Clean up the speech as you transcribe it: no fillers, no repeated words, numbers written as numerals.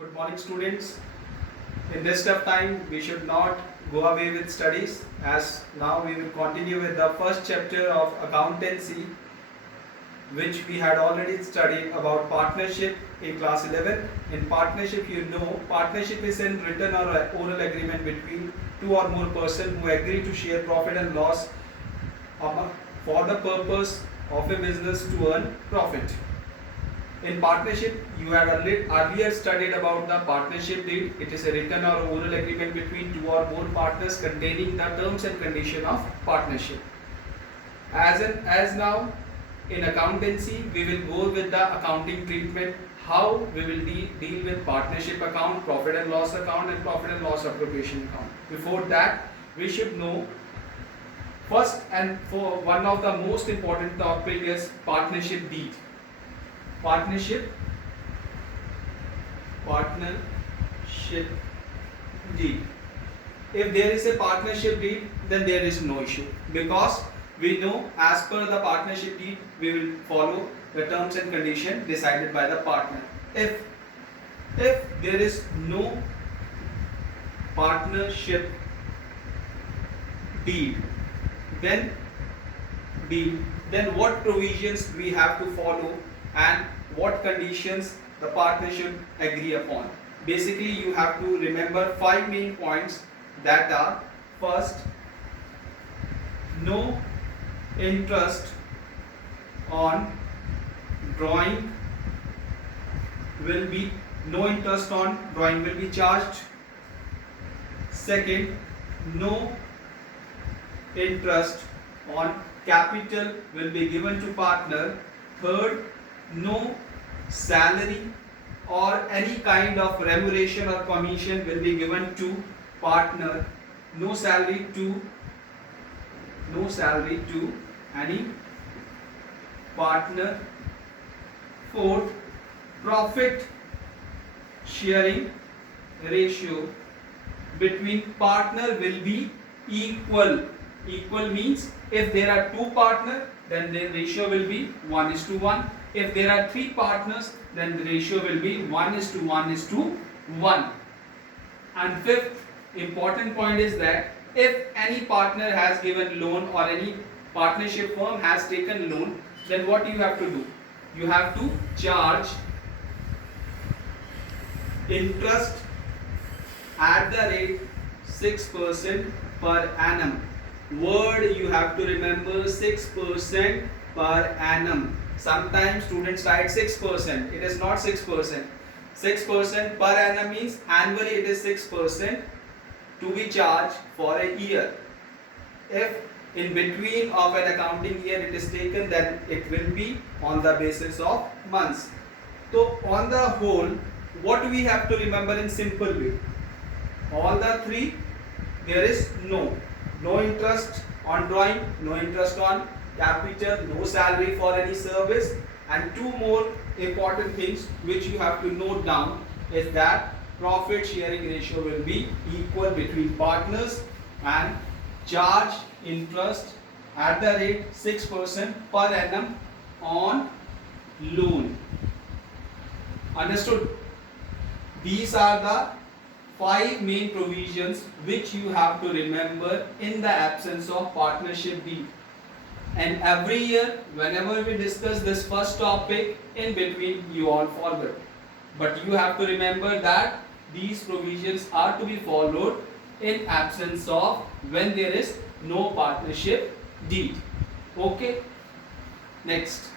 Good morning, students. In this tough time, we should not go away with studies, as now we will continue with the first chapter of accountancy, which we had already studied about partnership in class 11. In partnership, partnership is a written or oral agreement between two or more persons who agree to share profit and loss for the purpose of a business to earn profit. In partnership, you had earlier studied about the partnership deed. It is a written or oral agreement between two or more partners containing the terms and conditions of partnership. As now, in accountancy, we will go with the accounting treatment, how we will deal with partnership account, profit and loss account, and profit and loss appropriation account. Before that, we should know first, and for one of the most important topic is partnership deed. Partnership deed. If there is a partnership deed, then there is no issue, because we know as per the partnership deed we will follow the terms and conditions decided by the partner. If there is no partnership deed, then what provisions we have to follow and what conditions the partner should agree upon. Basically, you have to remember 5 main points, that are: first, no interest on drawing will be charged. Second, no interest on capital will be given to partner. Third, no salary or any kind of remuneration or commission will be given to partner. No salary to any partner. Fourth, profit sharing ratio between partner will be equal. Equal means if there are 2 partners, then the ratio will be 1:1. If there are 3 partners, then the ratio will be 1:1:1. And fifth important point is that if any partner has given loan or any partnership firm has taken loan, then what you have to do? You have to charge interest at the rate 6% per annum. Word you have to remember, 6% per annum. Sometimes students write 6%. It is not 6%. 6% per annum means annually it is 6% to be charged for a year. If in between of an accounting year it is taken, then it will be on the basis of months. So on the whole, what we have to remember in simple way, all the 3, there is no interest on drawing, no interest on capital, no salary for any service, and 2 more important things which you have to note down is that profit sharing ratio will be equal between partners and charge interest at the rate 6% per annum on loan. Understood? These are the 5 main provisions which you have to remember in the absence of partnership deed. And every year, whenever we discuss this first topic, in between you all forget. But you have to remember that these provisions are to be followed in absence of when there is no partnership deed. Okay? Next.